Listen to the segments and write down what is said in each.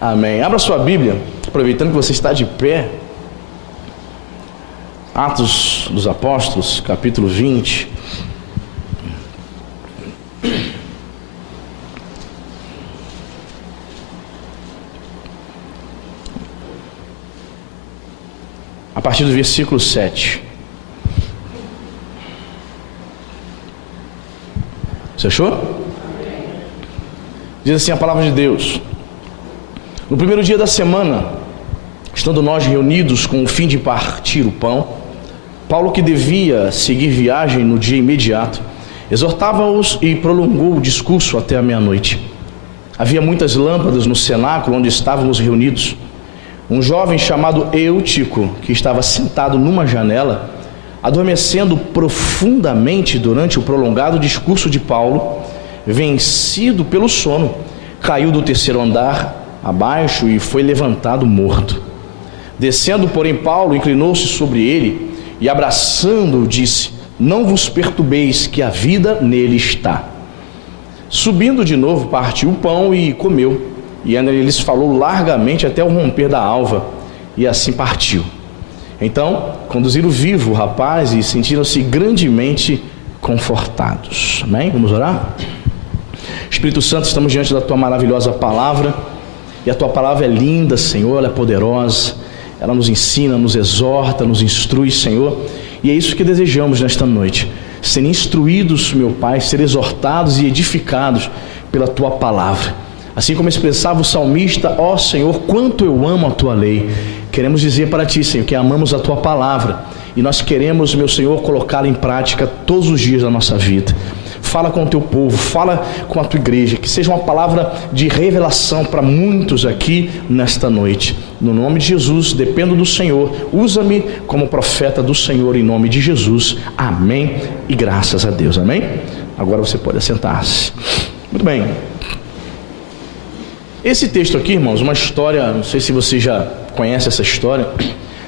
Amém. Abra sua Bíblia, aproveitando que você está de pé. Atos dos Apóstolos, capítulo 20. A partir do versículo 7. Você achou? Diz assim a palavra de Deus: no primeiro dia da semana, estando nós reunidos com o fim de partir o pão, Paulo, que devia seguir viagem no dia imediato, exortava-os e prolongou o discurso até a meia-noite. Havia muitas lâmpadas no cenáculo onde estávamos reunidos. Um jovem chamado Eutico, que estava sentado numa janela, adormecendo profundamente durante o prolongado discurso de Paulo, vencido pelo sono, caiu do terceiro andar abaixo e foi levantado morto. Descendo, porém, Paulo inclinou-se sobre ele e, abraçando-o, disse: não vos perturbeis, que a vida nele está. Subindo de novo, partiu o pão e comeu, e ainda lhes falou largamente até o romper da alva, e assim partiu. Então conduziram vivo o rapaz e sentiram-se grandemente confortados. Amém? Vamos orar? Espírito Santo, estamos diante da tua maravilhosa palavra, e a tua palavra é linda, Senhor, ela é poderosa, ela nos ensina, nos exorta, nos instrui, Senhor, e é isso que desejamos nesta noite: ser instruídos, meu Pai, ser exortados e edificados pela tua palavra. Assim como expressava o salmista: ó Senhor, quanto eu amo a tua lei. Queremos dizer para ti, Senhor, que amamos a tua palavra, e nós queremos, meu Senhor, colocá-la em prática todos os dias da nossa vida. Fala com o teu povo, fala com a tua igreja, que seja uma palavra de revelação para muitos aqui nesta noite. No nome de Jesus, dependo do Senhor, usa-me como profeta do Senhor, em nome de Jesus. Amém e graças a Deus. Amém? Agora você pode assentar-se. Muito bem. Esse texto aqui, irmãos, uma história, não sei se você já conhece essa história,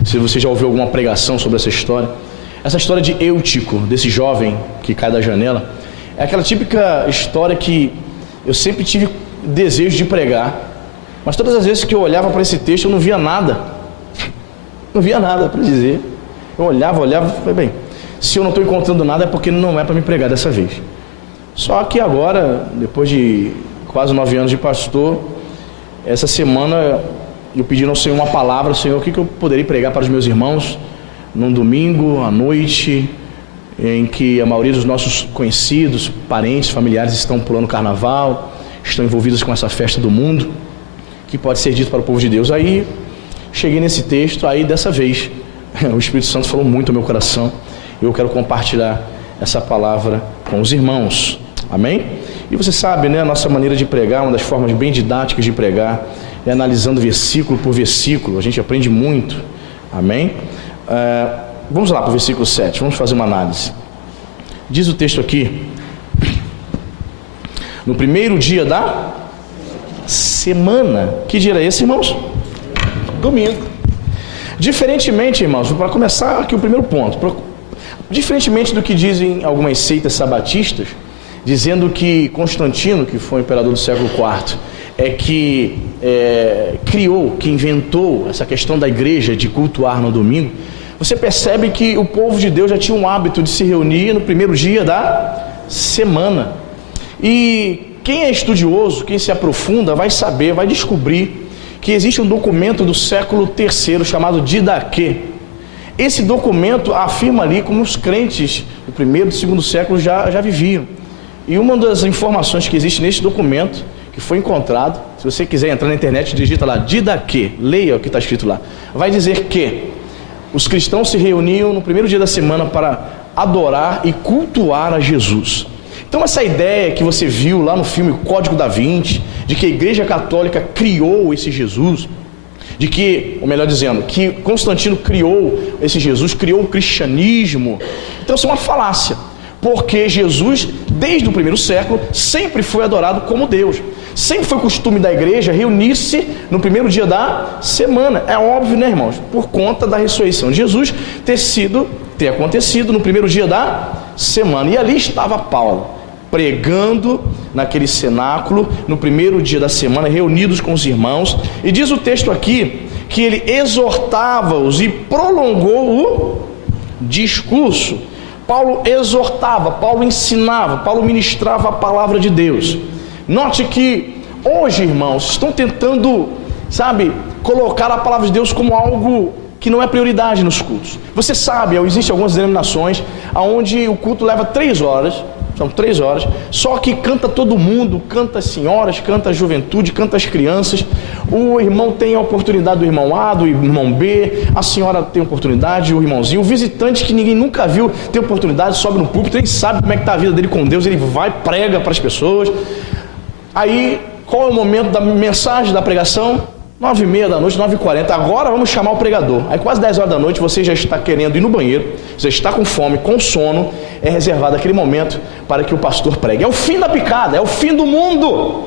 se você já ouviu alguma pregação sobre essa história. Essa história de Eutico, desse jovem que cai da janela, é aquela típica história que eu sempre tive desejo de pregar, mas todas as vezes que eu olhava para esse texto eu não via nada. Não via nada para dizer. Eu olhava e falei: bem, se eu não estou encontrando nada é porque não é para me pregar dessa vez. Só que agora, depois de quase 9 anos de pastor, essa semana eu pedi ao Senhor uma palavra: Senhor, o que eu poderia pregar para os meus irmãos num domingo à noite, em que a maioria dos nossos conhecidos, parentes, familiares estão pulando carnaval, estão envolvidos com essa festa do mundo, que pode ser dito para o povo de Deus. Aí cheguei nesse texto, aí dessa vez o Espírito Santo falou muito ao meu coração, e eu quero compartilhar essa palavra com os irmãos. Amém? E você sabe, né, a nossa maneira de pregar, uma das formas bem didáticas de pregar, é analisando versículo por versículo. A gente aprende muito. Amém? Vamos lá para o versículo 7, vamos fazer uma análise. Diz o texto aqui: no primeiro dia da semana. Que dia era esse, irmãos? Domingo. Diferentemente, irmãos, para começar aqui o primeiro ponto, diferentemente do que dizem algumas seitas sabatistas, dizendo que Constantino, que foi o imperador do século IV, criou, que inventou essa questão da igreja de cultuar no domingo, você percebe que o povo de Deus já tinha um hábito de se reunir no primeiro dia da semana. E quem é estudioso, quem se aprofunda, vai saber, vai descobrir que existe um documento do século III chamado Didaquê. Esse documento afirma ali como os crentes do primeiro e segundo século já viviam. E uma das informações que existe nesse documento, que foi encontrado, se você quiser entrar na internet, digita lá Didaquê, leia o que está escrito lá, vai dizer que os cristãos se reuniam no primeiro dia da semana para adorar e cultuar a Jesus. Então essa ideia que você viu lá no filme Código da Vinci, de que a Igreja Católica criou esse Jesus, de que, ou melhor dizendo, que Constantino criou esse Jesus, criou o cristianismo, então isso é uma falácia, porque Jesus, desde o primeiro século, sempre foi adorado como Deus. Sempre foi costume da igreja reunir-se no primeiro dia da semana. É óbvio, né, irmãos? Por conta da ressurreição de Jesus ter acontecido no primeiro dia da semana. E ali estava Paulo. pregando naquele cenáculo, no primeiro dia da semana, reunidos com os irmãos, e diz o texto aqui, que ele exortava-os e prolongou o discurso. Paulo exortava, Paulo ensinava, Paulo ministrava a palavra de Deus. Note que hoje, irmãos, estão tentando, colocar a palavra de Deus como algo que não é prioridade nos cultos. Você sabe, existem algumas denominações onde o culto leva 3 horas, são 3 horas, só que canta todo mundo, canta as senhoras, canta a juventude, canta as crianças, o irmão tem a oportunidade do irmão A, do irmão B, a senhora tem oportunidade, o irmãozinho, o visitante que ninguém nunca viu tem oportunidade, sobe no púlpito, nem sabe como é que está a vida dele com Deus, ele vai, prega para as pessoas. Aí, qual é o momento da mensagem, da pregação? 9h30 da noite, 9h40, agora vamos chamar o pregador. Aí quase 10 horas da noite você já está querendo ir no banheiro, você está com fome, com sono, é reservado aquele momento para que o pastor pregue. É o fim da picada, é o fim do mundo.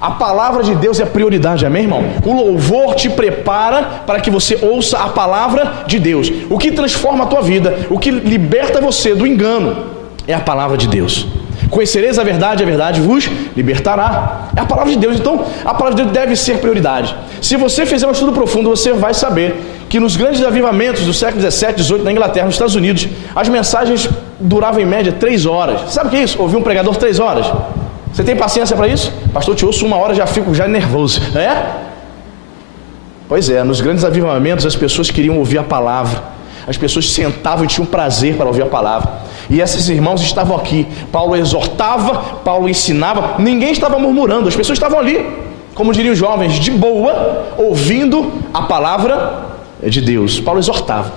A palavra de Deus é prioridade, amém, irmão? O louvor te prepara para que você ouça a palavra de Deus. O que transforma a tua vida, o que liberta você do engano, é a palavra de Deus. Conhecereis a verdade vos libertará. É a palavra de Deus. Então, a palavra de Deus deve ser prioridade. Se você fizer um estudo profundo, você vai saber que nos grandes avivamentos do século 17, 18, na Inglaterra, nos Estados Unidos, as mensagens duravam em média 3 horas. Sabe o que é isso? Ouvir um pregador 3 horas? Você tem paciência para isso? Pastor, te ouço 1 hora, já fico nervoso. É? Pois é, nos grandes avivamentos as pessoas queriam ouvir a palavra. As pessoas sentavam e tinham prazer para ouvir a palavra. E esses irmãos estavam aqui. Paulo exortava, Paulo ensinava, ninguém estava murmurando, as pessoas estavam ali, como diriam os jovens, de boa, ouvindo a palavra de Deus. Paulo exortava,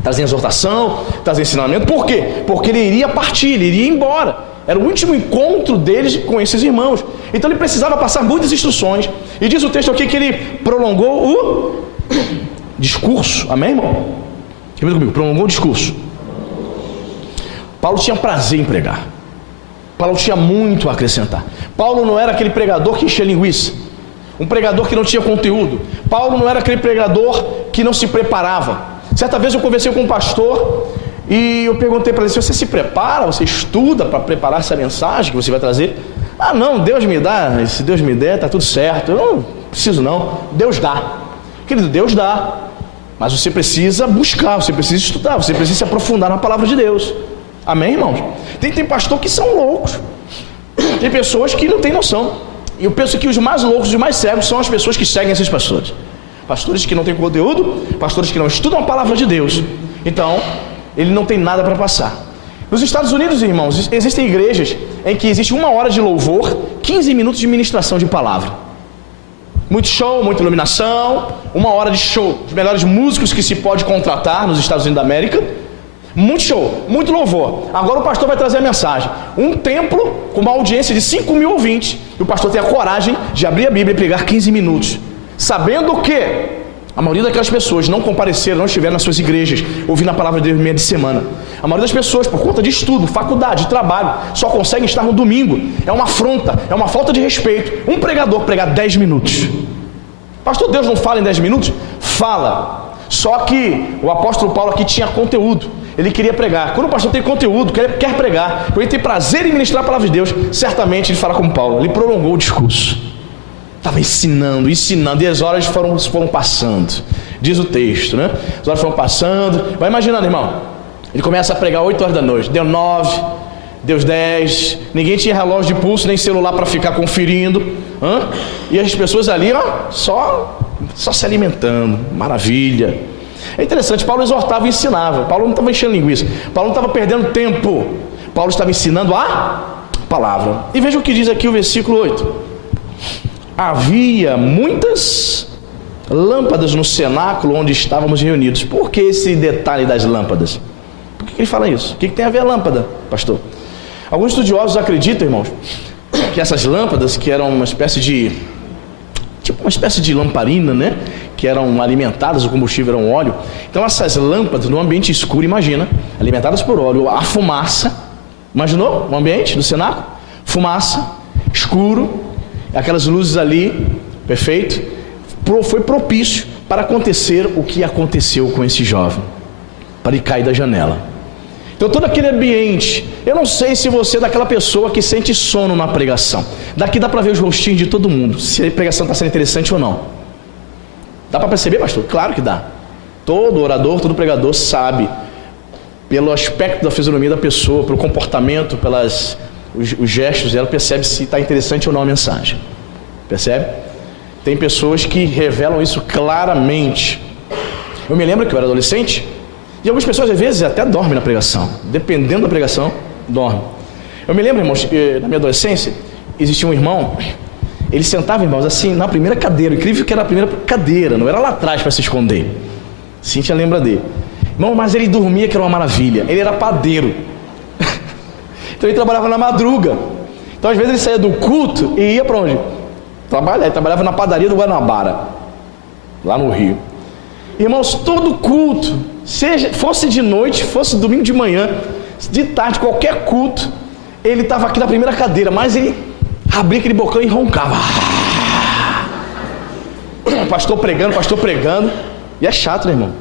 trazia exortação, trazia ensinamento. Por quê? Porque ele iria partir, ele iria embora. Era o último encontro deles com esses irmãos. Então ele precisava passar muitas instruções. E diz o texto aqui que ele prolongou o discurso. Amém, irmão? Repita comigo, prolongou o discurso. Paulo tinha prazer em pregar. Paulo tinha muito a acrescentar. Paulo não era aquele pregador que enchia linguiça, um pregador que não tinha conteúdo. Paulo não era aquele pregador que não se preparava. Certa vez eu conversei com um pastor e eu perguntei para ele: você se prepara, você estuda para preparar essa mensagem que você vai trazer? Ah, não, Deus me dá, se Deus me der, está tudo certo, eu não preciso não, Deus dá. Querido, Deus dá, mas você precisa buscar, você precisa estudar, você precisa se aprofundar na palavra de Deus. Amém, irmãos? Tem pastor que são loucos, tem pessoas que não têm noção. E eu penso que os mais loucos, os mais cegos são as pessoas que seguem esses pastores. Pastores que não têm conteúdo, pastores que não estudam a palavra de Deus. Então, ele não tem nada para passar. Nos Estados Unidos, irmãos, existem igrejas em que existe 1 hora de louvor, 15 minutos de ministração de palavra. Muito show, muita iluminação, 1 hora de show. Os melhores músicos que se pode contratar nos Estados Unidos da América. Muito show, muito louvor. Agora o pastor vai trazer a mensagem. Um templo com uma audiência de 5.000 ouvintes. E o pastor tem a coragem de abrir a Bíblia e pregar 15 minutos. Sabendo que a maioria daquelas pessoas não compareceram, não estiveram nas suas igrejas, ouvindo a palavra de Deus meia de semana. A maioria das pessoas, por conta de estudo, faculdade, trabalho, só conseguem estar no domingo. É uma afronta, é uma falta de respeito. Um pregador pregar 10 minutos. Pastor, Deus não fala em 10 minutos? Fala. Só que o apóstolo Paulo aqui tinha conteúdo. Ele queria pregar. Quando o pastor tem conteúdo, quer pregar, quando ele tem prazer em ministrar a palavra de Deus, certamente ele fala como Paulo, ele prolongou o discurso. Estava ensinando, e as horas foram passando. Diz o texto, né? As horas foram passando. Vai imaginando, irmão. Ele começa a pregar 8 horas da noite. Deu 9, deu 10. Ninguém tinha relógio de pulso, nem celular para ficar conferindo. E as pessoas ali, só se alimentando. Maravilha. É interessante, Paulo exortava e ensinava. Paulo não estava enchendo linguiça. Paulo não estava perdendo tempo. Paulo estava ensinando a palavra. E veja o que diz aqui o versículo 8. Havia muitas lâmpadas no cenáculo onde estávamos reunidos. Por que esse detalhe das lâmpadas? Por que ele fala isso? O que tem a ver a lâmpada, pastor? Alguns estudiosos acreditam, irmãos, que essas lâmpadas, que eram uma espécie de lamparina, né? Que eram alimentadas, o combustível era um óleo. Então essas lâmpadas no ambiente escuro, imagina, alimentadas por óleo, a fumaça, imaginou o ambiente do cenáculo? Fumaça, escuro, aquelas luzes ali, perfeito, foi propício para acontecer o que aconteceu com esse jovem, para ele cair da janela. Então todo aquele ambiente, eu não sei se você é daquela pessoa que sente sono na pregação. Daqui dá para ver os rostinhos de todo mundo, se a pregação está sendo interessante ou não. Dá para perceber, pastor? Claro que dá. Todo orador, todo pregador sabe, pelo aspecto da fisionomia da pessoa, pelo comportamento, os gestos, ela percebe se está interessante ou não a mensagem. Percebe? Tem pessoas que revelam isso claramente. Eu me lembro que eu era adolescente, e algumas pessoas às vezes até dormem na pregação. Dependendo da pregação, dormem. Eu me lembro, irmãos, na minha adolescência, existia um irmão, ele sentava, irmãos, assim, na primeira cadeira. Incrível que era a primeira cadeira, não era lá atrás para se esconder. Cíntia lembra dele. Irmão, mas ele dormia, que era uma maravilha. Ele era padeiro. Então ele trabalhava na madruga. Então às vezes ele saía do culto e ia para onde? Trabalhar. Ele trabalhava na padaria do Guanabara, lá no Rio. Irmãos, todo culto, fosse de noite, fosse domingo de manhã, de tarde, qualquer culto, ele estava aqui na primeira cadeira, mas ele abria aquele bocão e roncava. Pastor pregando, e é chato, né, irmão?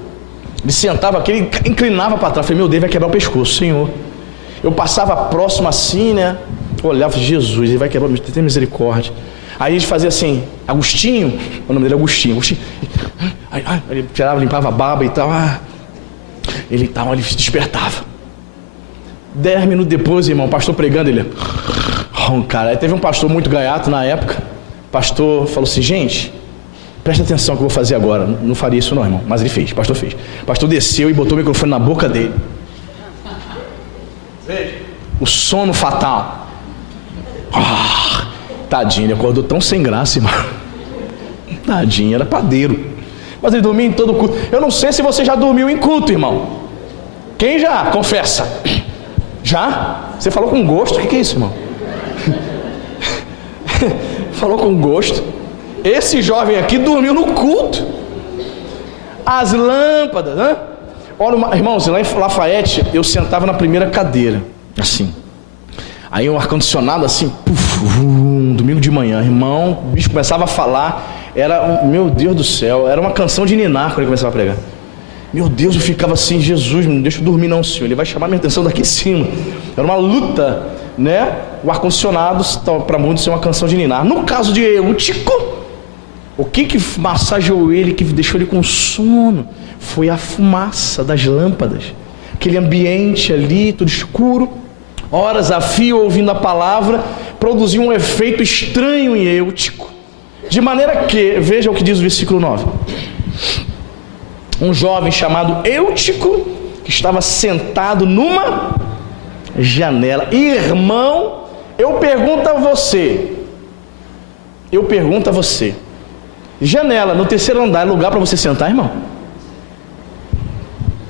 Ele sentava aqui, ele inclinava para trás. Eu falei, meu Deus, vai quebrar o pescoço, Senhor. Eu passava próximo assim, né? Olhava, Jesus, ele vai quebrar, tem misericórdia. Aí a gente fazia assim, Agostinho, o nome dele é Agostinho. Aí ele tirava, limpava a baba e tal. Ele despertava. 10 minutos depois, irmão, o pastor pregando, ele roncara. Aí teve um pastor muito gaiato na época. O pastor falou assim, gente, presta atenção no que eu vou fazer agora. Não faria isso não, irmão, mas ele fez, o pastor fez. O pastor desceu e botou o microfone na boca dele. Veja, o sono fatal. Tadinho, ele acordou tão sem graça, irmão. Tadinho, era padeiro. Mas ele dormia em todo culto. Eu não sei se você já dormiu em culto, irmão. Quem já? Confessa. Já? Você falou com gosto. O que é isso, irmão? Falou com gosto. Esse jovem aqui dormiu no culto. As lâmpadas, né? Olha, irmãos, lá em Lafayette, eu sentava na primeira cadeira, assim. Aí um ar-condicionado assim, domingo de manhã, irmão, o bicho começava a falar, meu Deus do céu, era uma canção de ninar quando ele começava a pregar. Meu Deus, eu ficava assim, Jesus, não deixa eu dormir não, Senhor, ele vai chamar minha atenção daqui em cima. Era uma luta, né? O ar-condicionado, para muitos, é uma canção de ninar. No caso de Eutico, o que massageou ele, que deixou ele com sono, foi a fumaça das lâmpadas, aquele ambiente ali, tudo escuro, horas a fio ouvindo a palavra, produziu um efeito estranho em Eutico, de maneira que, veja o que diz o versículo 9, um jovem chamado Eutico, que estava sentado numa janela. Irmão, eu pergunto a você, janela no terceiro andar é lugar para você sentar, irmão?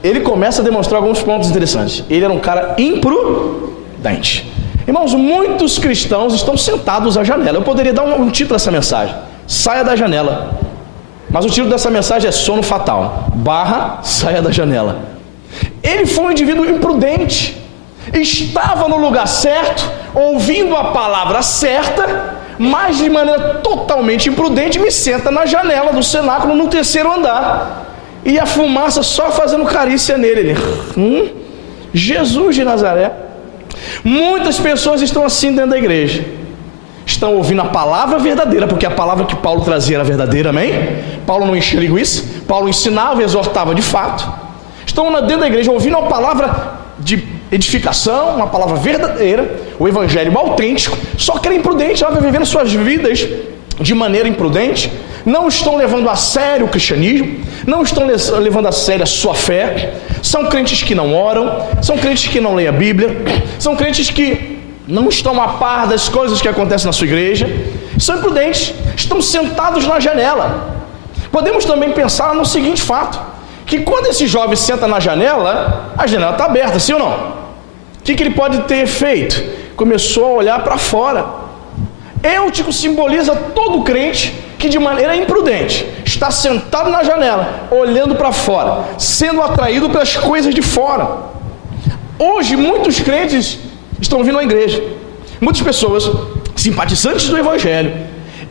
Ele começa a demonstrar alguns pontos interessantes. Ele era um cara imprudente. Irmãos, muitos cristãos estão sentados à janela. Eu poderia dar um título a essa mensagem: saia da janela. Mas o título dessa mensagem é sono fatal / saia da janela. Ele foi um indivíduo imprudente. Estava no lugar certo, ouvindo a palavra certa, mas de maneira totalmente imprudente me senta na janela do cenáculo no terceiro andar. E a fumaça só fazendo carícia nele. Jesus de Nazaré. Muitas pessoas estão assim dentro da igreja. Estão ouvindo a palavra verdadeira, porque a palavra que Paulo trazia era verdadeira, amém? Paulo não enchia linguiça, Paulo ensinava e exortava de fato. Estão dentro da igreja ouvindo a palavra de edificação, uma palavra verdadeira, o evangelho autêntico, só que era imprudente, ela vai vivendo suas vidas de maneira imprudente, não estão levando a sério o cristianismo, não estão levando a sério a sua fé, são crentes que não oram, são crentes que não leem a Bíblia, são crentes que não estão a par das coisas que acontecem na sua igreja, são imprudentes, estão sentados na janela. Podemos também pensar no seguinte fato, que quando esse jovem senta na janela, a janela está aberta, sim ou não? O que ele pode ter feito? Começou a olhar para fora. Eutico simboliza todo crente que de maneira imprudente está sentado na janela, olhando para fora, sendo atraído pelas coisas de fora. Hoje muitos crentes estão vindo à igreja, muitas pessoas simpatizantes do evangelho,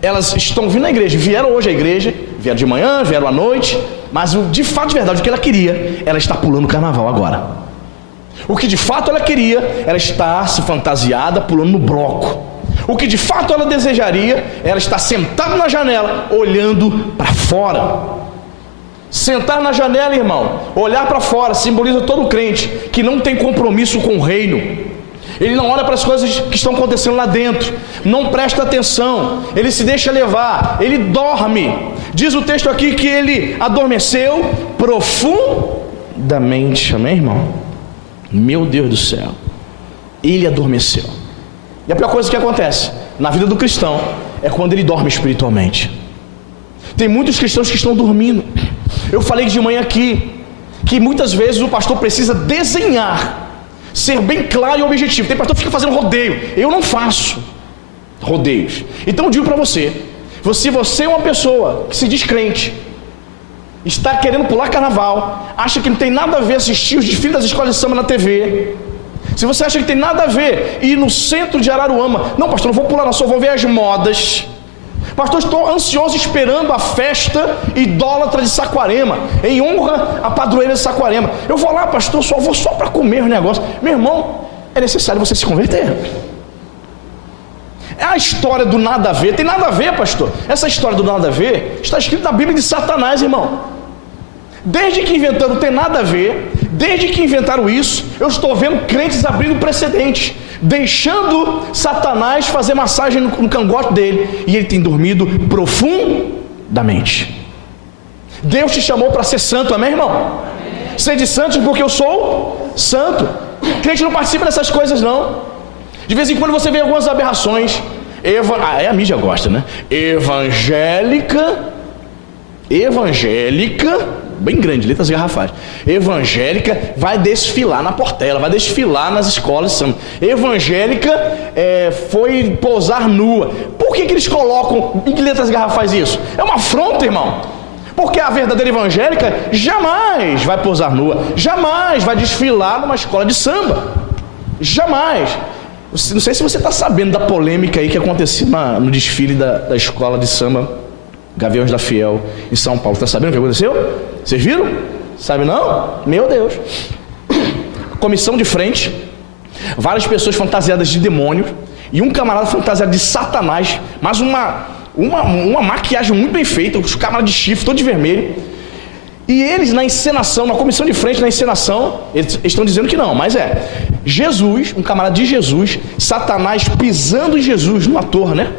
elas estão vindo à igreja, vieram hoje à igreja, vieram de manhã, vieram à noite, mas de fato, de verdade, o que ela queria, ela está pulando o carnaval agora. O que de fato ela queria era estar se fantasiada pulando no bloco. O que de fato ela desejaria era estar sentada na janela, olhando para fora. Sentar na janela, irmão, olhar para fora, simboliza todo crente que não tem compromisso com o reino. Ele não olha para as coisas que estão acontecendo lá dentro, não presta atenção, ele se deixa levar, ele dorme. Diz o texto aqui que ele adormeceu profundamente. Amém, irmão? Meu Deus do céu, ele adormeceu. E a pior coisa que acontece na vida do cristão é quando ele dorme espiritualmente. Tem muitos cristãos que estão dormindo. Eu falei de manhã aqui que muitas vezes o pastor precisa desenhar, ser bem claro e objetivo. Tem pastor que fica fazendo rodeio. Eu não faço rodeios. Então eu digo para você, se você é uma pessoa que se diz crente, está querendo pular carnaval, acha que não tem nada a ver assistir os desfiles das escolas de samba na TV, se você acha que tem nada a ver ir no centro de Araruama, não pastor, não vou pular não, só vou ver as modas. Pastor, estou ansioso esperando a festa idólatra de Saquarema, em honra à padroeira de Saquarema. Eu vou lá, pastor, só vou só para comer os negócios. Meu irmão, é necessário você se converter. É a história do nada a ver. Tem nada a ver, pastor. Essa história do nada a ver está escrita na Bíblia de Satanás, irmão. Desde que inventaram tem nada a ver, desde que inventaram isso, eu estou vendo crentes abrindo precedentes, deixando Satanás fazer massagem no cangote dele, e ele tem dormido profundamente. Deus te chamou para ser santo, amém, irmão? Sede santos porque eu sou santo. Crente não participa dessas coisas, não. De vez em quando você vê algumas aberrações. A mídia gosta, né? Evangélica, bem grande, letras garrafais. Evangélica vai desfilar na Portela, vai desfilar nas escolas de samba. Evangélica foi posar nua. Por que eles colocam em letras garrafais isso? É uma afronta, irmão. Porque a verdadeira evangélica jamais vai posar nua, jamais vai desfilar numa escola de samba. Jamais. Não sei se você está sabendo da polêmica aí que aconteceu no desfile da escola de samba Gaviões da Fiel em São Paulo. Está sabendo o que aconteceu? Vocês viram? Sabe não? Meu Deus. Comissão de frente, várias pessoas fantasiadas de demônio e um camarada fantasiado de Satanás, mas uma maquiagem muito bem feita, os camaradas de chifre, todo de vermelho. E eles na encenação, na comissão de frente, na encenação, eles estão dizendo que não, mas Jesus, um camarada de Jesus, Satanás pisando em Jesus, no ator, né?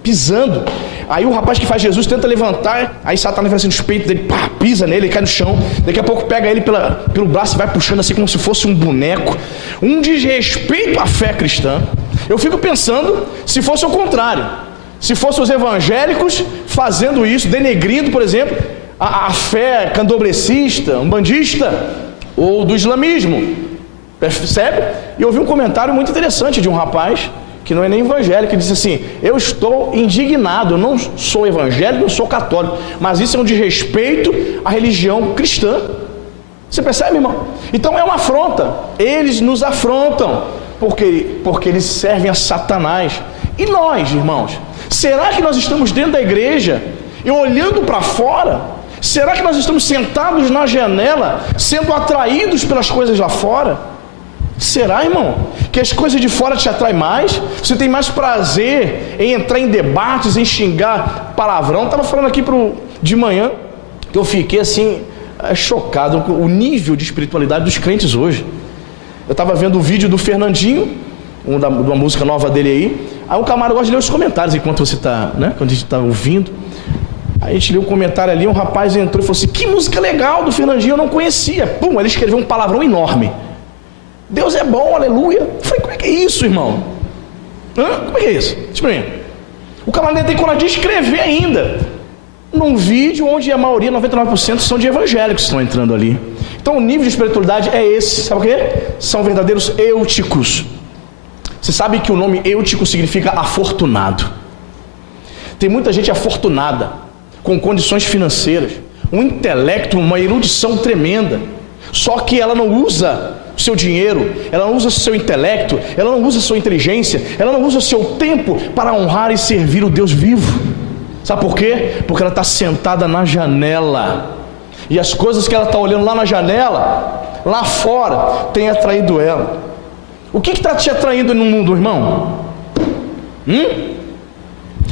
Pisando. Aí o rapaz que faz Jesus tenta levantar, aí Satanás vai assim nos peitos dele, pá, pisa nele, ele cai no chão, daqui a pouco pega ele pelo braço e vai puxando assim como se fosse um boneco. Um desrespeito à fé cristã. Eu fico pensando se fosse o contrário, se fossem os evangélicos fazendo isso, denegrindo, por exemplo, a fé candomblessista, umbandista ou do islamismo, percebe? E eu ouvi um comentário muito interessante de um rapaz que não é nem evangélico, que disse assim: eu estou indignado, eu não sou evangélico, não sou católico, mas isso é um desrespeito à religião cristã. Você percebe, irmão? Então é uma afronta, eles nos afrontam, porque eles servem a Satanás. E nós, irmãos, será que nós estamos dentro da igreja e olhando para fora? Será que nós estamos sentados na janela, sendo atraídos pelas coisas lá fora? Será, irmão, que as coisas de fora te atraem mais? Você tem mais prazer em entrar em debates, em xingar palavrão? Estava falando aqui de manhã que eu fiquei assim chocado com o nível de espiritualidade dos crentes hoje. Eu estava vendo o vídeo do Fernandinho, de uma música nova dele aí um camarada gosta de ler os comentários enquanto você está, né? Quando a gente está ouvindo. Aí a gente leu um comentário ali, um rapaz entrou e falou assim: que música legal do Fernandinho, eu não conhecia. Pum, ele escreveu um palavrão enorme. Deus é bom, aleluia. Eu falei: como é que é isso, irmão? Como é que é isso? Explica. O camarada tem coragem de escrever ainda num vídeo onde a maioria, 99%, são de evangélicos que estão entrando ali. Então o nível de espiritualidade é esse, sabe o quê? São verdadeiros eúticos. Você sabe que o nome eútico significa afortunado. Tem muita gente afortunada, com condições financeiras, um intelecto, uma erudição tremenda, só que ela não usa o seu dinheiro, ela não usa o seu intelecto, ela não usa a sua inteligência, ela não usa o seu tempo para honrar e servir o Deus vivo. Sabe por quê? Porque ela está sentada na janela, e as coisas que ela está olhando lá na janela lá fora tem atraído ela. O que está te atraindo no mundo, irmão?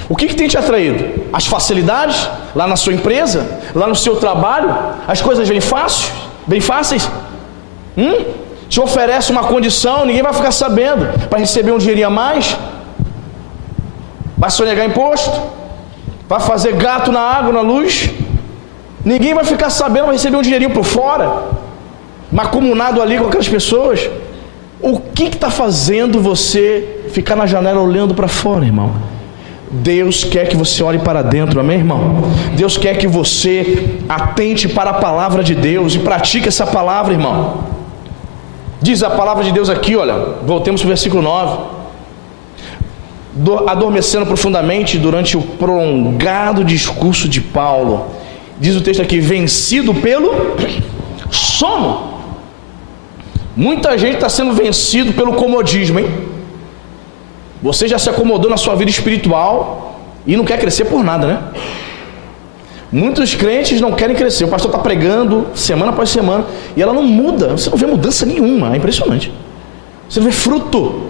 O que tem te atraído? As facilidades? Lá na sua empresa? Lá no seu trabalho? As coisas bem fáceis? Te oferece uma condição, ninguém vai ficar sabendo, para receber um dinheirinho a mais? Vai sonegar imposto? Vai fazer gato na água, na luz? Ninguém vai ficar sabendo, vai receber um dinheirinho por fora, macumunado ali com aquelas pessoas. O que está fazendo você ficar na janela olhando para fora, irmão? Deus quer que você olhe para dentro, amém, irmão? Deus quer que você atente para a palavra de Deus e pratique essa palavra, irmão. Diz a palavra de Deus aqui, olha, voltemos para o versículo 9. Adormecendo profundamente durante o prolongado discurso de Paulo, diz o texto aqui, vencido pelo sono. Muita gente está sendo vencido pelo comodismo, hein? Você já se acomodou na sua vida espiritual e não quer crescer por nada, né? Muitos crentes não querem crescer. O pastor está pregando semana após semana e ela não muda. Você não vê mudança nenhuma. É impressionante. Você não vê fruto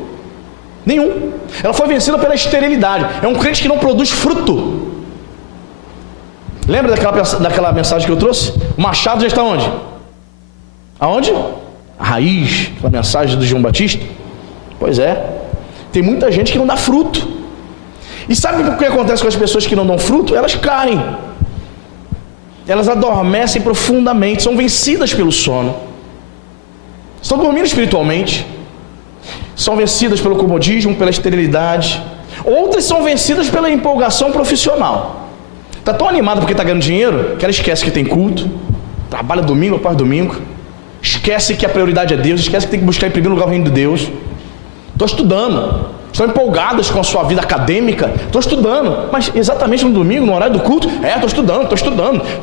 nenhum. Ela foi vencida pela esterilidade. É um crente que não produz fruto. Lembra daquela mensagem que eu trouxe? O machado já está onde? Aonde? A raiz. Aquela mensagem do João Batista. Pois é. Tem muita gente que não dá fruto. E sabe o que acontece com as pessoas que não dão fruto? Elas caem. Elas adormecem profundamente, são vencidas pelo sono. Estão dormindo espiritualmente. São vencidas pelo comodismo, pela esterilidade. Outras são vencidas pela empolgação profissional. Está tão animada porque está ganhando dinheiro, que ela esquece que tem culto. Trabalha domingo após domingo. Esquece que a prioridade é Deus. Esquece que tem que buscar em primeiro lugar o reino de Deus. Estou estudando, estão empolgadas com a sua vida acadêmica, estou estudando, mas exatamente no domingo, no horário do culto, estou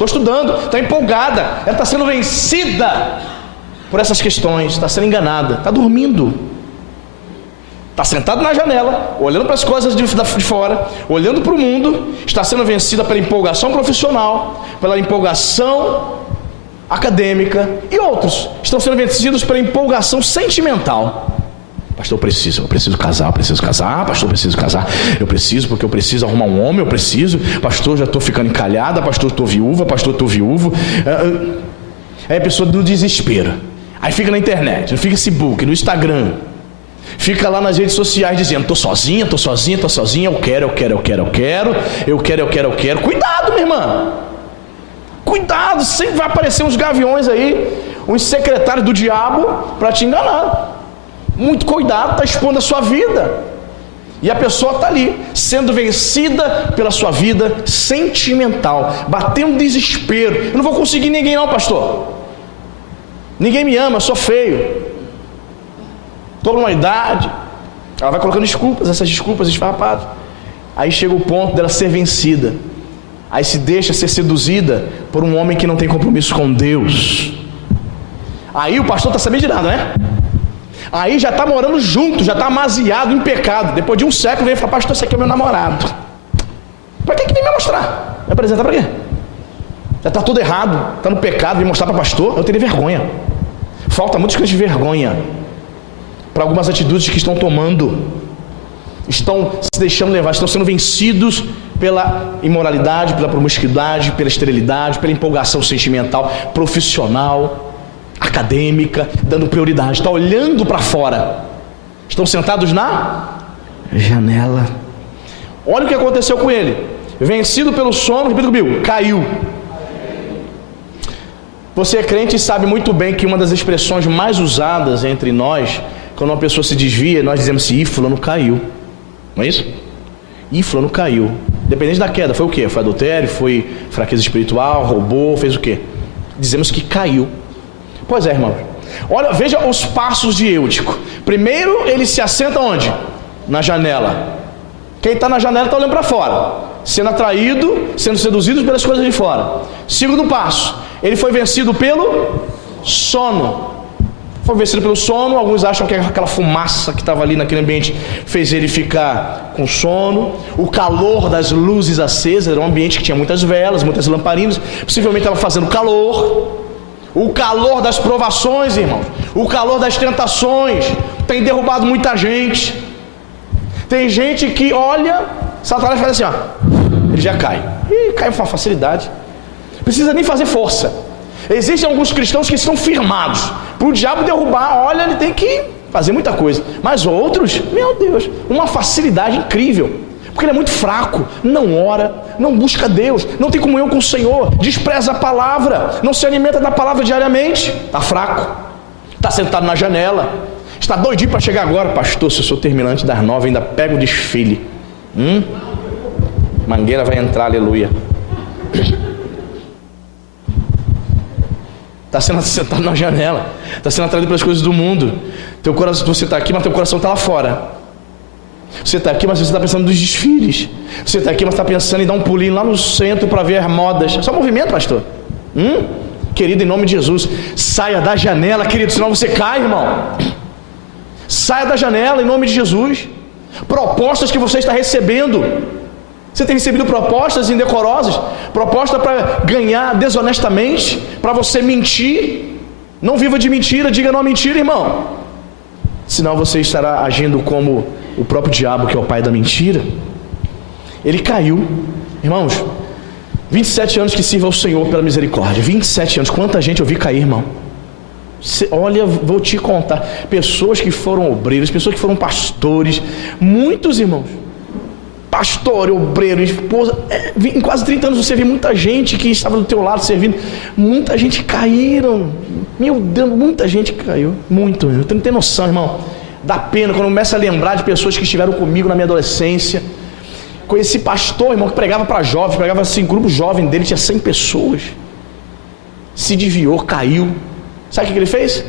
estudando, está empolgada, ela está sendo vencida por essas questões, está sendo enganada, está dormindo, está sentado na janela, olhando para as coisas de fora, olhando para o mundo, está sendo vencida pela empolgação profissional, pela empolgação acadêmica, e outros estão sendo vencidos pela empolgação sentimental. Pastor, eu preciso casar, pastor, eu preciso casar, porque eu preciso arrumar um homem, pastor, já estou ficando encalhada, pastor, estou viúva, aí a pessoa do desespero, aí fica na internet, no Facebook, no Instagram, fica lá nas redes sociais dizendo, estou sozinha, eu quero, cuidado, minha irmã, cuidado, sempre vai aparecer uns gaviões aí, uns secretários do diabo para te enganar. Muito cuidado, está expondo a sua vida. E a pessoa está ali, sendo vencida pela sua vida sentimental, batendo desespero. Eu não vou conseguir ninguém não, pastor. Ninguém me ama, eu sou feio. Estou numa idade. Ela vai colocando desculpas, essas desculpas esfarrapadas. Aí chega o ponto dela ser vencida. Aí se deixa ser seduzida por um homem que não tem compromisso com Deus. Aí o pastor está sabendo de nada, né? Aí já está morando junto, já está amaziado em pecado. Depois de um século vem falar, pastor, esse aqui é meu namorado. Para que vem me mostrar? Me apresentar para quê? Já está tudo errado, está no pecado, vem mostrar para pastor. Eu teria vergonha. Falta muitos crentes de vergonha para algumas atitudes que estão tomando. Estão se deixando levar, estão sendo vencidos pela imoralidade, pela promiscuidade, pela esterilidade, pela empolgação sentimental, profissional, acadêmica, dando prioridade, está olhando para fora, estão sentados na janela. Olha o que aconteceu com ele, vencido pelo sono, repita comigo, caiu. Você é crente e sabe muito bem que uma das expressões mais usadas entre nós, quando uma pessoa se desvia, nós dizemos assim, fulano caiu, não é isso? Fulano caiu, dependente da queda, foi o quê? Foi adultério, foi fraqueza espiritual, roubou, fez o quê? Dizemos que caiu. Pois é, irmão. Olha, veja os passos de Eutico. Primeiro, ele se assenta onde? Na janela. Quem está na janela está olhando para fora, sendo atraído, sendo seduzido pelas coisas de fora. Segundo passo, ele foi vencido pelo sono. Foi vencido pelo sono. Alguns acham que aquela fumaça que estava ali naquele ambiente fez ele ficar com sono. O calor das luzes acesas, era um ambiente que tinha muitas velas, muitas lamparinas. Possivelmente estava fazendo calor. O calor das provações, irmãos, o calor das tentações tem derrubado muita gente. Tem gente que olha, Satanás faz assim, ó, ele já cai. E cai com uma facilidade. Precisa nem fazer força. Existem alguns cristãos que estão firmados. Para o diabo derrubar, olha, ele tem que fazer muita coisa. Mas outros, meu Deus, uma facilidade incrível. Porque ele é muito fraco, não ora, não busca Deus, não tem comunhão com o Senhor, despreza a palavra, não se alimenta da palavra diariamente. Está fraco, está sentado na janela, está doidinho para chegar agora. Pastor, se eu sou terminante das 9, ainda pego o desfile. Mangueira vai entrar, aleluia. Está sendo sentado na janela, está sendo atraído pelas coisas do mundo. Teu coração, você está aqui, mas teu coração está lá fora. Você está aqui, mas você está pensando dos desfiles. Você está aqui, mas está pensando em dar um pulinho lá no centro para ver as modas. Só movimento, pastor. Querido, em nome de Jesus, saia da janela, querido, senão você cai, irmão. Saia da janela, em nome de Jesus. Propostas que você está recebendo. Você tem recebido propostas indecorosas, proposta para ganhar desonestamente, para você mentir. Não viva de mentira, diga não à mentira, irmão. Senão você estará agindo como o próprio diabo, que é o pai da mentira. Ele caiu, irmãos, 27 anos que sirva ao Senhor pela misericórdia. 27 anos, quanta gente eu vi cair, irmão. Olha, vou te contar, pessoas que foram obreiros, pessoas que foram pastores, muitos irmãos, pastor, obreiro, esposa, em quase 30 anos você vê muita gente que estava do teu lado servindo, muita gente caíram, meu Deus, muita gente caiu, muito, eu não tenho noção, irmão, dá pena quando eu começo a lembrar de pessoas que estiveram comigo na minha adolescência. Conheci pastor, irmão, que pregava para jovens, pregava assim, grupo jovem dele, tinha 100 pessoas, se desviou, caiu. Sabe o que ele fez?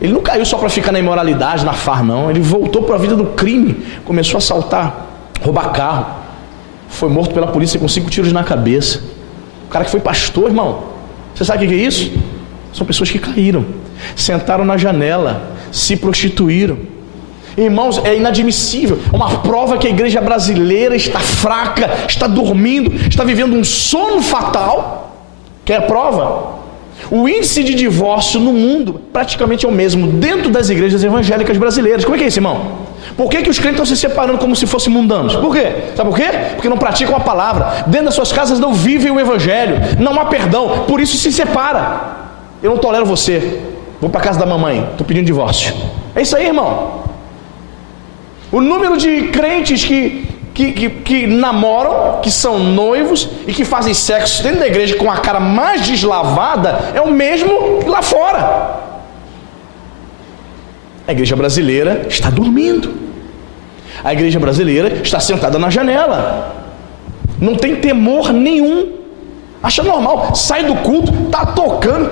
Ele não caiu só para ficar na imoralidade, na farra, não. Ele voltou para a vida do crime, começou a assaltar, roubar carro, foi morto pela polícia com 5 tiros na cabeça. O cara que foi pastor, irmão, você sabe o que é isso? São pessoas que caíram, sentaram na janela, se prostituíram. Irmãos, é inadmissível, uma prova que a igreja brasileira está fraca, está dormindo, está vivendo um sono fatal. Quer a prova? O índice de divórcio no mundo praticamente é o mesmo dentro das igrejas evangélicas brasileiras. Como é que é isso, irmão? Por que os crentes estão se separando como se fossem mundanos? Por quê? Sabe por quê? Porque não praticam a palavra, dentro das suas casas não vivem o evangelho, não há perdão, por isso se separa. Eu não tolero você, vou para casa da mamãe, estou pedindo divórcio. É isso aí, irmão. O número de crentes que namoram, que são noivos e que fazem sexo dentro da igreja com a cara mais deslavada é o mesmo lá fora. A igreja brasileira está dormindo. A igreja brasileira está sentada na janela. Não tem temor nenhum. Acha normal. Sai do culto, tá tocando,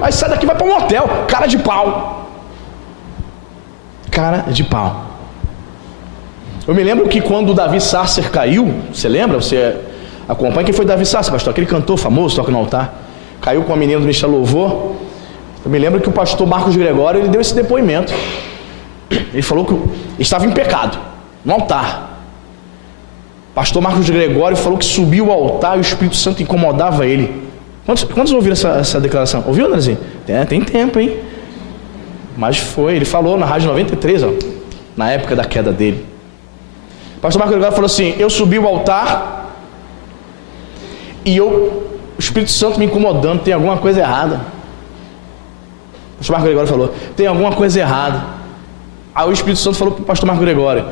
aí sai daqui e vai para um hotel. Cara de pau. Cara de pau. Eu me lembro que quando o Davi Sasser caiu, você lembra? Você acompanha quem foi Davi Sasser, pastor? Aquele cantor famoso, toca no altar. Caiu com a menina do Ministério Louvor. Eu me lembro que o pastor Marcos Gregório, ele deu esse depoimento. Ele falou que estava em pecado, no altar. Pastor Marcos Gregório falou que subiu ao altar e o Espírito Santo incomodava ele. Quantos ouviram essa declaração? Ouviu, Andrezinho? Tem tempo, hein? Mas foi, ele falou na Rádio 93, ó, na época da queda dele. Pastor Marcos Gregório falou assim: eu subi ao altar e o Espírito Santo me incomodando, tem alguma coisa errada. O pastor Marcos Gregório falou: tem alguma coisa errada. Aí o Espírito Santo falou para o pastor Marcos Gregório: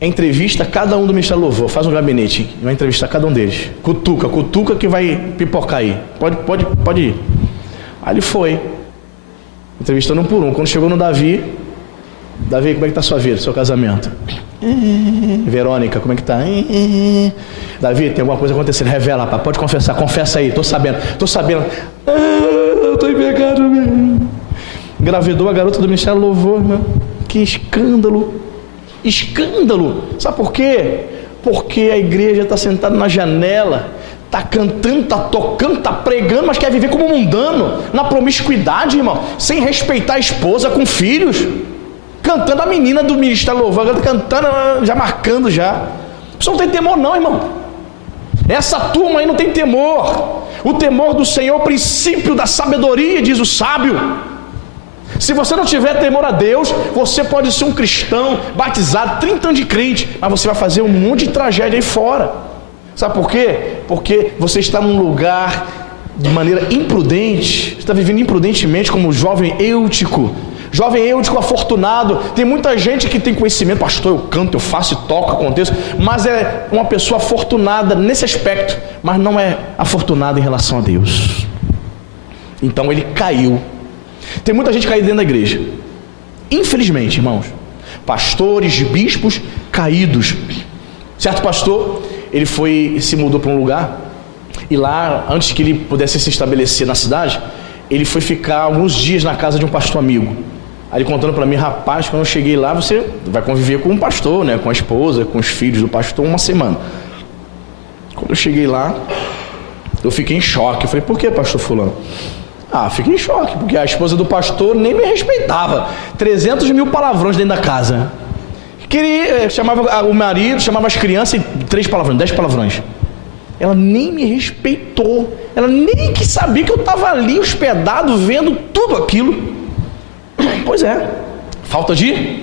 entrevista cada um do Ministério Louvor, faz um gabinete e vai entrevistar cada um deles. Cutuca que vai pipocar aí. Pode ir. Aí ele foi, entrevistando um por um. Quando chegou no Davi, como é que está a sua vida, seu casamento? Verônica, como é que está? Davi, tem alguma coisa acontecendo, revela, rapaz, pode confessar, confessa aí, estou sabendo. Eu estou em pecado mesmo. Engravidou a garota do Ministério Louvor, meu. Que escândalo. Sabe por quê? Porque a igreja está sentada na janela, está cantando, está tocando, está pregando, mas quer viver como mundano, na promiscuidade, irmão, sem respeitar a esposa com filhos, cantando a menina do Ministério Louvor, cantando, já marcando já. A pessoa não tem temor não, irmão. Essa turma aí não tem temor. O temor do Senhor é o princípio da sabedoria, diz o sábio. Se você não tiver temor a Deus, você pode ser um cristão batizado, 30 anos de crente, mas você vai fazer um monte de tragédia aí fora. Sabe por quê? Porque você está num lugar de maneira imprudente, você está vivendo imprudentemente como o jovem Eutico. Jovem Eutico afortunado. Tem muita gente que tem conhecimento, pastor, eu canto, eu faço e toco, aconteço, mas é uma pessoa afortunada nesse aspecto, mas não é afortunada em relação a Deus. Então ele caiu. Tem muita gente caída dentro da igreja, infelizmente, irmãos. Pastores, bispos caídos. Certo pastor, ele se mudou para um lugar, e lá, antes que ele pudesse se estabelecer na cidade, ele foi ficar alguns dias na casa de um pastor amigo. Aí ele contando para mim, rapaz, quando eu cheguei lá, você vai conviver com um pastor, né, com a esposa, com os filhos do pastor, uma semana. Quando eu cheguei lá, eu fiquei em choque. Eu falei, por que, pastor fulano? Fiquei em choque, porque a esposa do pastor nem me respeitava. 300 mil palavrões dentro da casa. Chamava o marido, chamava as crianças e 3 palavrões, 10 palavrões. Ela nem me respeitou. Ela nem quis saber que eu estava ali hospedado, vendo tudo aquilo. Pois é, falta de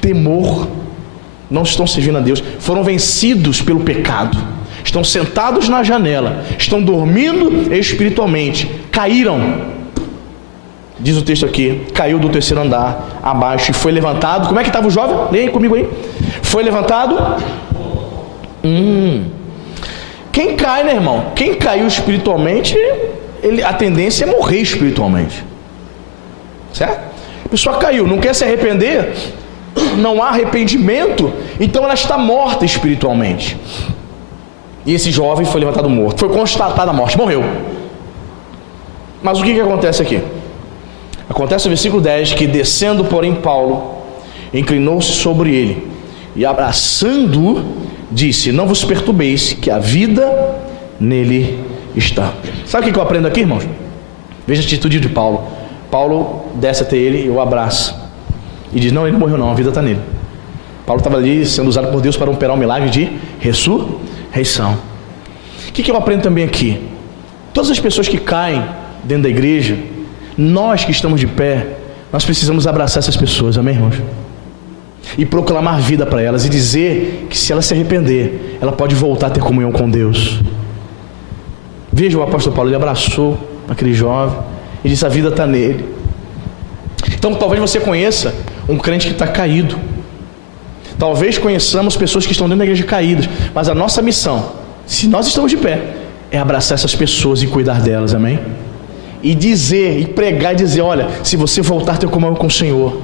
temor. Não estão servindo a Deus. Foram vencidos pelo pecado. Estão sentados na janela. Estão dormindo espiritualmente. Caíram. Diz o texto aqui, caiu do 3º andar abaixo e foi levantado. Como é que estava o jovem? Leia comigo aí. Foi levantado. Quem cai, né, irmão? Quem caiu espiritualmente, a tendência é morrer espiritualmente. Certo? A pessoa caiu, não quer se arrepender, não há arrependimento, então ela está morta espiritualmente. E esse jovem foi levantado morto, foi constatada a morte, morreu. Mas o que acontece aqui? Acontece no versículo 10, que descendo, porém, Paulo inclinou-se sobre ele e abraçando-o, disse, não vos perturbeis, que a vida nele está. Sabe o que eu aprendo aqui, irmãos? Veja a atitude de Paulo. Paulo desce até ele e o abraça e diz, não, ele não morreu não, a vida está nele. Paulo estava ali sendo usado por Deus para operar um milagre de ressurreição. O que eu aprendo também aqui? Todas as pessoas que caem dentro da igreja, nós que estamos de pé, nós precisamos abraçar essas pessoas, amém, irmãos? E proclamar vida para elas e dizer que se ela se arrepender, ela pode voltar a ter comunhão com Deus. Veja o apóstolo Paulo, ele abraçou aquele jovem e disse, a vida está nele. Então talvez você conheça um crente que está caído, talvez conheçamos pessoas que estão dentro da igreja caídas, mas a nossa missão, se nós estamos de pé, é abraçar essas pessoas e cuidar delas, amém? E dizer, e pregar e dizer, olha, se você voltar a ter comunhão com o Senhor,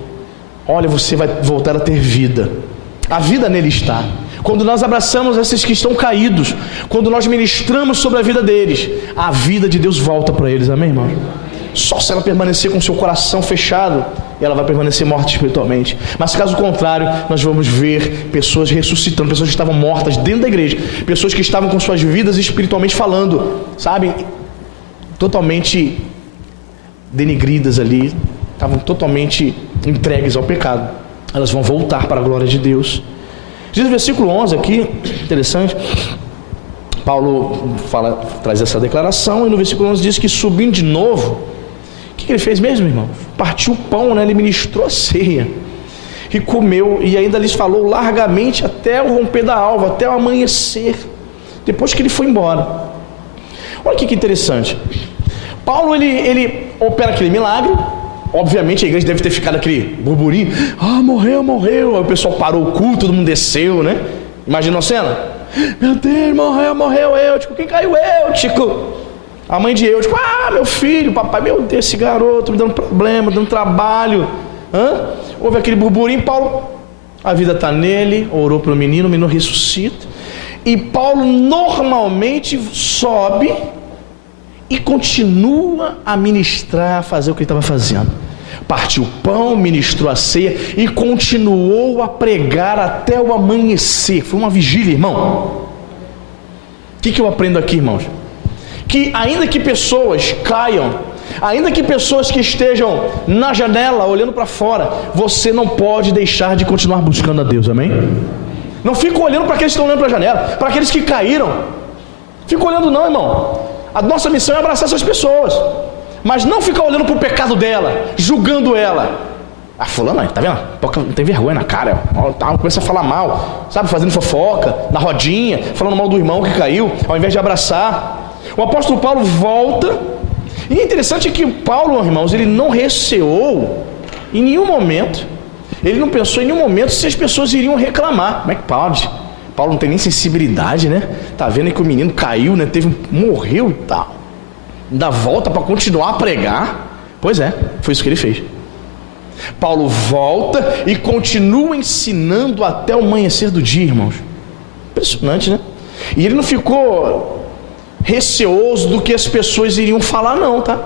olha, você vai voltar a ter vida. A vida nele está. Quando nós abraçamos esses que estão caídos, quando nós ministramos sobre a vida deles, a vida de Deus volta para eles, amém, irmão? Só se ela permanecer com o seu coração fechado, ela vai permanecer morta espiritualmente. Mas caso contrário, nós vamos ver pessoas ressuscitando, pessoas que estavam mortas dentro da igreja, pessoas que estavam com suas vidas espiritualmente falando, sabe, totalmente denegridas ali, estavam totalmente entregues ao pecado. Elas vão voltar para a glória de Deus. Diz o versículo 11 aqui, interessante, Paulo traz essa declaração, e no versículo 11 diz que subindo de novo, o que ele fez mesmo, irmão? Partiu o pão, né? Ele ministrou a ceia e comeu, e ainda lhes falou largamente até o romper da alva, até o amanhecer, depois que ele foi embora. Olha que interessante. Paulo ele opera aquele milagre. Obviamente a igreja deve ter ficado aquele burburinho, morreu, aí o pessoal parou o culto, todo mundo desceu, né? Imagina a cena, meu Deus, morreu Eutico. Quem caiu? Eutico. A mãe de Eutico, meu filho, papai, meu Deus, esse garoto me dando problema, dando trabalho. Houve aquele burburinho. Paulo, a vida está nele, orou para o menino ressuscita, e Paulo normalmente sobe e continua a ministrar, a fazer o que ele estava fazendo. Partiu o pão, ministrou a ceia e continuou a pregar até o amanhecer. Foi uma vigília, irmão. O que eu aprendo aqui, irmãos? Que ainda que pessoas caiam, ainda que pessoas que estejam na janela olhando para fora, você não pode deixar de continuar buscando a Deus, amém? Não fica olhando para aqueles que estão olhando para a janela, para aqueles que caíram. Fica olhando não, irmão. A nossa missão é abraçar essas pessoas, mas não ficar olhando para o pecado dela, julgando ela. Ah, fulano, tá vendo? Não tem vergonha na cara, começa a falar mal, sabe, fazendo fofoca, na rodinha, falando mal do irmão que caiu, ao invés de abraçar. O apóstolo Paulo volta, e é interessante que Paulo, irmãos, ele não receou em nenhum momento, ele não pensou em nenhum momento se as pessoas iriam reclamar. Como é que pode? Paulo não tem nem sensibilidade, né? Tá vendo aí que o menino caiu, né? Morreu e tal. Dá volta para continuar a pregar. Pois é, foi isso que ele fez. Paulo volta e continua ensinando até o amanhecer do dia, irmãos. Impressionante, né? E ele não ficou receoso do que as pessoas iriam falar, não, tá?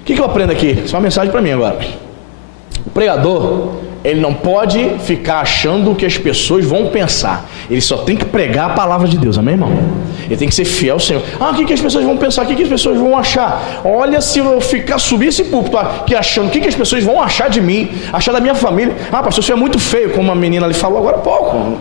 O que eu aprendo aqui? Isso é uma mensagem para mim agora. O pregador, ele não pode ficar achando o que as pessoas vão pensar. Ele só tem que pregar a palavra de Deus, amém, irmão? Ele tem que ser fiel ao Senhor. O que as pessoas vão pensar? O que as pessoas vão achar? Olha, se eu subir esse púlpito aqui achando o que as pessoas vão achar de mim, achar da minha família. Pastor, você é muito feio, como a menina ali falou agora há pouco.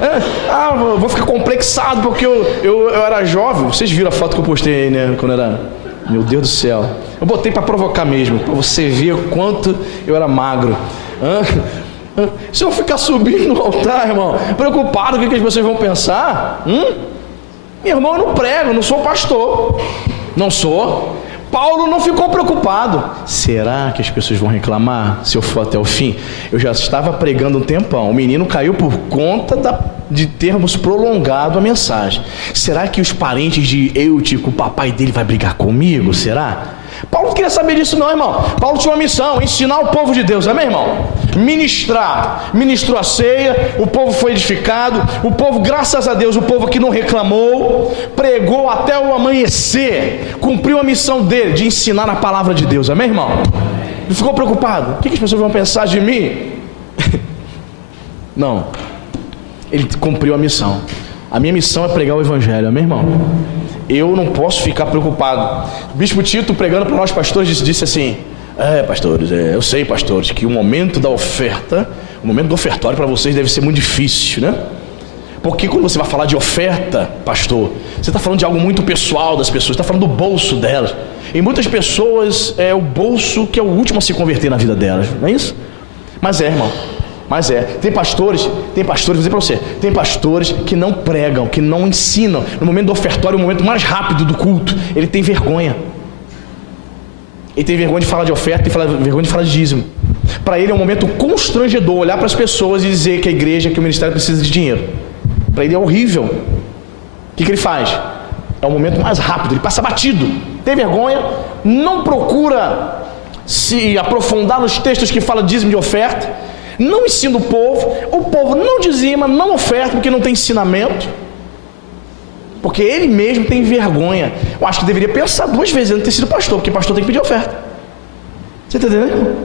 Eu vou ficar complexado porque eu era jovem. Vocês viram a foto que eu postei aí, né? Quando era... Meu Deus do céu. Eu botei para provocar mesmo, para você ver o quanto eu era magro. Se eu ficar subindo no altar, irmão, preocupado com o que as pessoas vão pensar, meu irmão, eu não prego, não sou pastor. Não sou. Paulo não ficou preocupado. Será que as pessoas vão reclamar se eu for até o fim? Eu já estava pregando um tempão. O menino caiu por conta de termos prolongado a mensagem. Será que os parentes de Eutico, o papai dele, vai brigar comigo? Será? Paulo não queria saber disso não, irmão. Paulo tinha uma missão, ensinar o povo de Deus, amém, irmão? Ministrou a ceia, o povo foi edificado, o povo, graças a Deus, o povo que não reclamou, pregou até o amanhecer, cumpriu a missão dele, de ensinar a palavra de Deus, amém, irmão? Não ficou preocupado? O que as pessoas vão pensar de mim? Não, ele cumpriu a missão. A minha missão é pregar o evangelho, amém, irmão? Eu não posso ficar preocupado. O bispo Tito, pregando para nós pastores, disse assim: pastores, eu sei, pastores, que o momento da oferta, o momento do ofertório para vocês deve ser muito difícil, né? Porque quando você vai falar de oferta, pastor, você está falando de algo muito pessoal das pessoas, está falando do bolso delas. E muitas pessoas, é o bolso que é o último a se converter na vida delas, não é isso? Mas irmão. Mas tem pastores, vou dizer para você, tem pastores que não pregam, que não ensinam. No momento do ofertório, o momento mais rápido do culto, ele tem vergonha. Ele tem vergonha de falar de oferta, vergonha de falar de dízimo. Para ele é um momento constrangedor olhar para as pessoas e dizer que a igreja, que o ministério precisa de dinheiro. Para ele é horrível. O que ele faz? É o momento mais rápido, ele passa batido, tem vergonha, não procura se aprofundar nos textos que falam de dízimo de oferta, não ensina o povo não dizima, não oferta, porque não tem ensinamento, porque ele mesmo tem vergonha. Eu acho que deveria pensar duas vezes antes de ter sido pastor, porque pastor tem que pedir oferta. Você está entendendo?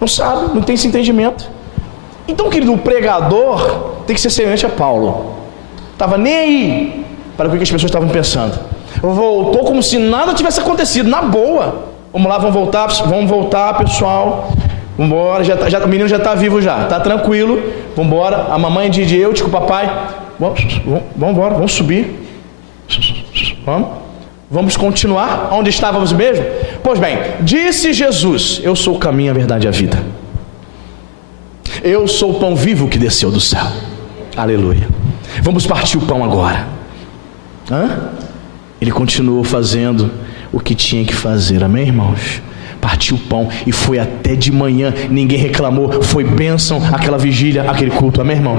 Não sabe, não tem esse entendimento. Então, querido, o pregador tem que ser semelhante a Paulo. Estava nem aí para o que as pessoas estavam pensando. Voltou como se nada tivesse acontecido, na boa. Vamos lá, vamos voltar, pessoal. Vamos embora, o menino já está vivo já, está tranquilo. Vamos embora, a mamãe de Eutico, o papai, vamos embora, vamos subir. Vamos continuar onde estávamos mesmo? Pois bem, disse Jesus: eu sou o caminho, a verdade e a vida. Eu sou o pão vivo que desceu do céu. Aleluia. Vamos partir o pão agora. Ele continuou fazendo o que tinha que fazer, amém, irmãos? Partiu o pão e foi até de manhã, ninguém reclamou, foi bênção aquela vigília, aquele culto, amém, irmão?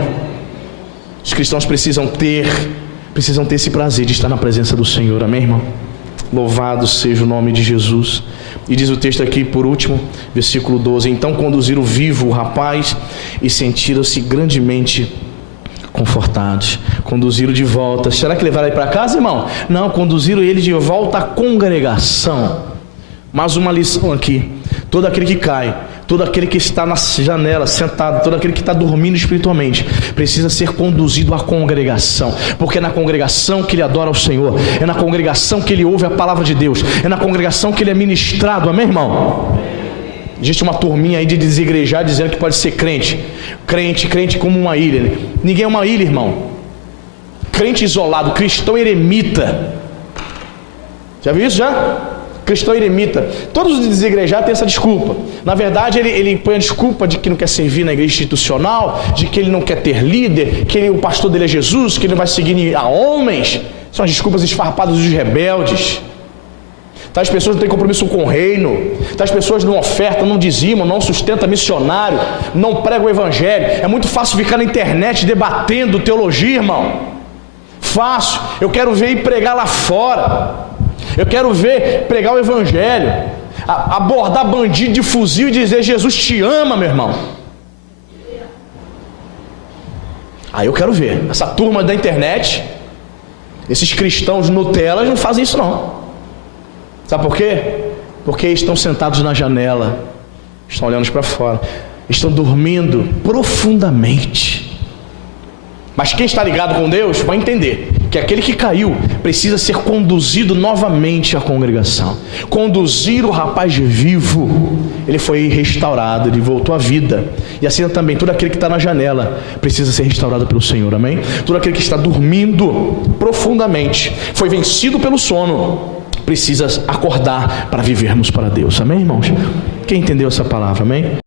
Os cristãos precisam ter esse prazer de estar na presença do Senhor, amém, irmão? Louvado seja o nome de Jesus. E diz o texto aqui, por último, versículo 12: então conduziram vivo o rapaz e sentiram-se grandemente confortados. Conduziram de volta. Será que levaram ele para casa, irmão? Não, conduziram ele de volta à congregação. Mais uma lição aqui: todo aquele que cai, todo aquele que está na janela sentado, todo aquele que está dormindo espiritualmente, precisa ser conduzido à congregação, porque é na congregação que ele adora ao Senhor, é na congregação que ele ouve a palavra de Deus, é na congregação que ele é ministrado, amém, irmão? Existe uma turminha aí de desigrejar dizendo que pode ser crente como uma ilha. Ninguém é uma ilha, irmão. crente isolado, cristão eremita. Já viu isso já? Cristão eremita. Todos os desigrejados têm essa desculpa. Na verdade, ele põe a desculpa de que não quer servir na igreja institucional, de que ele não quer ter líder, que o pastor dele é Jesus, que ele não vai seguir a homens. São as desculpas esfarrapadas dos rebeldes. Tais pessoas não têm compromisso com o reino. Tais pessoas não ofertam, não dizimam, não sustentam missionário, não pregam o evangelho. É muito fácil ficar na internet debatendo teologia, irmão. Fácil. Eu quero ver ir pregar lá fora. Eu quero ver pregar o evangelho. Abordar bandido de fuzil e dizer: Jesus te ama, meu irmão. Aí eu quero ver. Essa turma da internet, esses cristãos Nutella, não fazem isso não. Sabe por quê? Porque estão sentados na janela, estão olhando para fora, estão dormindo profundamente. Mas quem está ligado com Deus vai entender que aquele que caiu precisa ser conduzido novamente à congregação. Conduzir o rapaz vivo. Ele foi restaurado, ele voltou à vida. E assim também todo aquele que está na janela precisa ser restaurado pelo Senhor, amém? Todo aquele que está dormindo profundamente, foi vencido pelo sono, precisa acordar para vivermos para Deus, amém, irmãos? Quem entendeu essa palavra, amém?